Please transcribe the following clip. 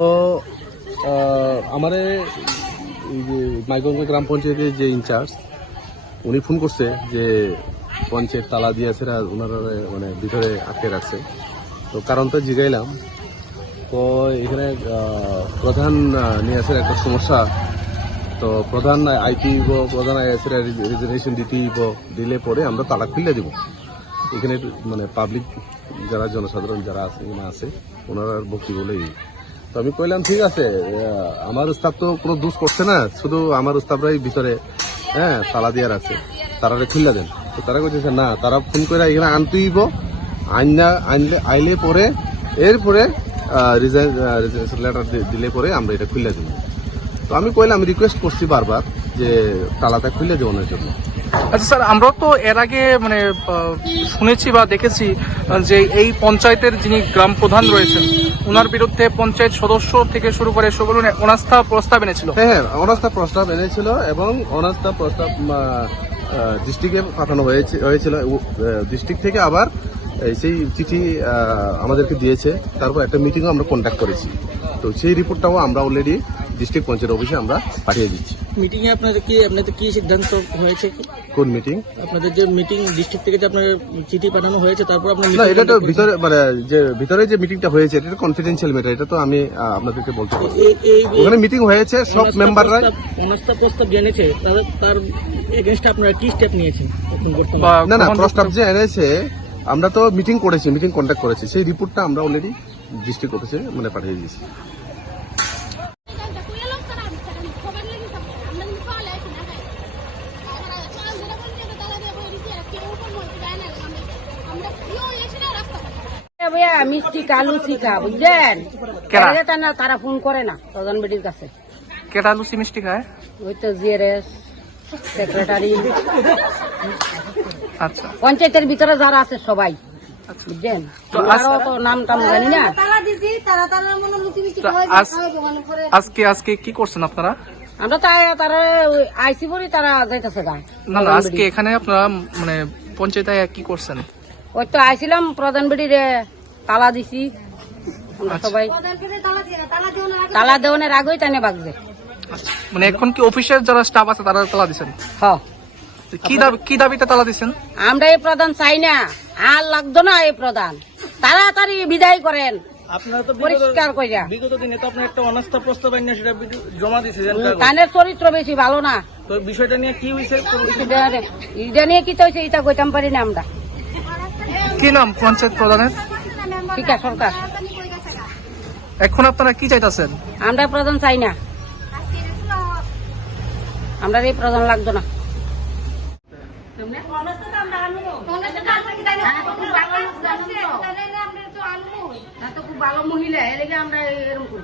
তো আমারে এই যে মাইগঙ্গা গ্রাম পঞ্চায়েতের যে ইনচার্জ উনি ফোন করছে যে পঞ্চায়েত তালা দিয়েছে আর ওনারা মানে ভিতরে আটকে রাখছে। তো কারণটা জিগাইলাম, তো এখানে প্রধান নিয়ে আসার একটা সমস্যা। তো প্রধান আইটি প্রধান আইএসের রিজার্ভেশন দিলে পরে আমরা তালা খুলে দিব। এখানে মানে পাবলিক যারা জনসাধারণ যারা আছে ওনারা ভক্তি বলেই। তো আমি কইলাম ঠিক আছে, আমার স্টাফ তো কোনো দোষ করছে না, শুধু আমার স্টাফরাই ভিতরে তালা দিয়ে রাখছে, তারা খুললা দেন। তো তারা কইতেছে না, তারা ফোন করে এখানে আনতেইব, আইলে পরে এরপরে রিজার্ভেশন লেটার দিলে পরে আমরা এটা খুলে দেব। তো আমি কইলাম, আমি রিকোয়েস্ট করছি বারবার যে তালাটা খুলে দেওয়ানোর জন্য। আচ্ছা স্যার, আমরা তো এর আগে মানে শুনেছি বা দেখেছি যে এই পঞ্চায়েতের যিনি গ্রাম প্রধান রয়েছেন ওনার বিরুদ্ধে পঞ্চায়েত সদস্য থেকে শুরু করে সকল অনাস্থা প্রস্তাব এনেছিল। হ্যাঁ, অনাস্থা প্রস্তাব এনেছিল এবং অনাস্থা প্রস্তাব ডিস্ট্রিক্টে পাঠানো হয়েছিল। ডিস্ট্রিক্ট থেকে আবার সেই চিঠি আমাদেরকে দিয়েছে। তারপর একটা মিটিংও আমরা কন্ডাক্ট করেছি। তো সেই রিপোর্টটাও আমরা অলরেডি ডিস্ট্রিক্ট পঞ্চায়েত অফিসে আমরা পাঠিয়ে দিচ্ছি। মিটিং এ আপনাদের কি সিদ্ধান্ত হয়েছে? কোন মিটিং? আপনাদের যে মিটিং ডিস্ট্রিক্ট থেকে যে আপনাদের চিঠি পাঠানো হয়েছে, তারপর আপনার না, এটা তো ভিতরে মানে যে ভিতরে যে মিটিংটা হয়েছে এটা কনফিডেন্সিয়াল ম্যাটার, এটা তো আমি আপনাদেরকে বলতে পারি। ওখানে মিটিং হয়েছে, সব মেম্বাররা অনাস্থা প্রস্তাব জেনেছে, তার এগেইনস্টে আপনারা কি স্টেপ নিয়েছেন? না, প্রস্তাব যে এনেছে আমরা তো মিটিং করেছি, মিটিং কন্ডাক্ট করেছি, সেই রিপোর্টটা আমরা অলরেডি ডিস্ট্রিক্ট অফিসে মানে পাঠিয়ে দিয়েছি। মিষ্টি কালু শিখা বুঝলেন, তারা ফোন করে না প্রধান বেটির কাছে। কেটা লুচি মিষ্টি খায়? ওই তো জিআরএস সেক্রেটারি, আচ্ছা, পঞ্চায়েতের ভিতরে যারা আছে সবাই বুঝলেন। আরো তো নাম টাম জানি না। আজকে কি করছেন আপনারা? আমরা তো তারা আইসি বলি তারা যাইতেছে গা। না, আজকে এখানে আপনারা মানে পঞ্চায়েতে কি করছেন? ওই তো আইছিলাম প্রধান বেটির তালা দিছি আমরা সবাই, তালা দেওয়ানের আগেই টানে বাগছে। মানে এখন কি অফিসের যারা স্টাফ আছে তারা তালা দিচ্ছেন? হ্যাঁ। কি দাবিতে তালা দিচ্ছেন? আমরা এই প্রধান চাই না, আর লাগতো না এই প্রধান, তাড়াতাড়ি বিদায় করেন। আপনারা তো পরিষ্কার কইরা বিগত দিনে তো আপনার একটা অনাস্থা প্রস্তাব আইনা সেটা জমা দিয়েছেন, কানের চরিত্র বেশি ভালো না। তো বিষয়টা নিয়ে কি হয়েছে? এটা নিয়ে কি তো হয়েছে এটা কইতাম পারি না আমরা। কি নাম পঞ্চায়েত প্রধানের? ঠিক আছে সরকার। এখন আপনারা কি চাইতেছেন? আমরা প্রধান চাই না, আমরা এই প্রধান লাগতো না। খুব ভালো মহিলা, এর আমরা এরকম